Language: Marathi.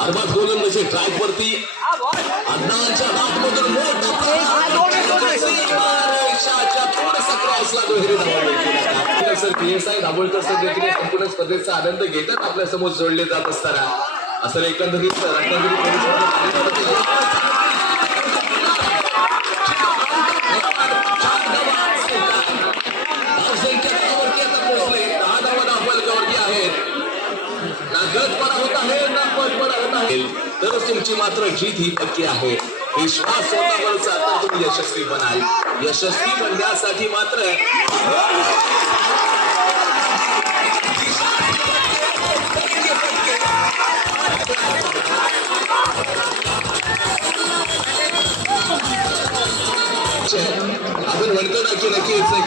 अरबाज गोलंदाजी ट्रॅक वरती अण्णांच्या हातमधून सर PSI दाभोळकर सर देखील संपूर्ण स्पर्धेचा आनंद घेतात आपल्या समोर जोडले जात असताना असं एकंदरीत रत्नागिरी पोहोचले 10 धावा दाखवायच्यावरती आहेत ना गतपणा होत आहे ना पदपणा होत आहे तरच तुमची मात्र जीत ही पक्की आहे विश्वास स्वतःवरचा तर तुम्ही यशस्वी बनाल यशस्वी बनण्यासाठी मात्र आपण म्हणतो ना की नक्कीच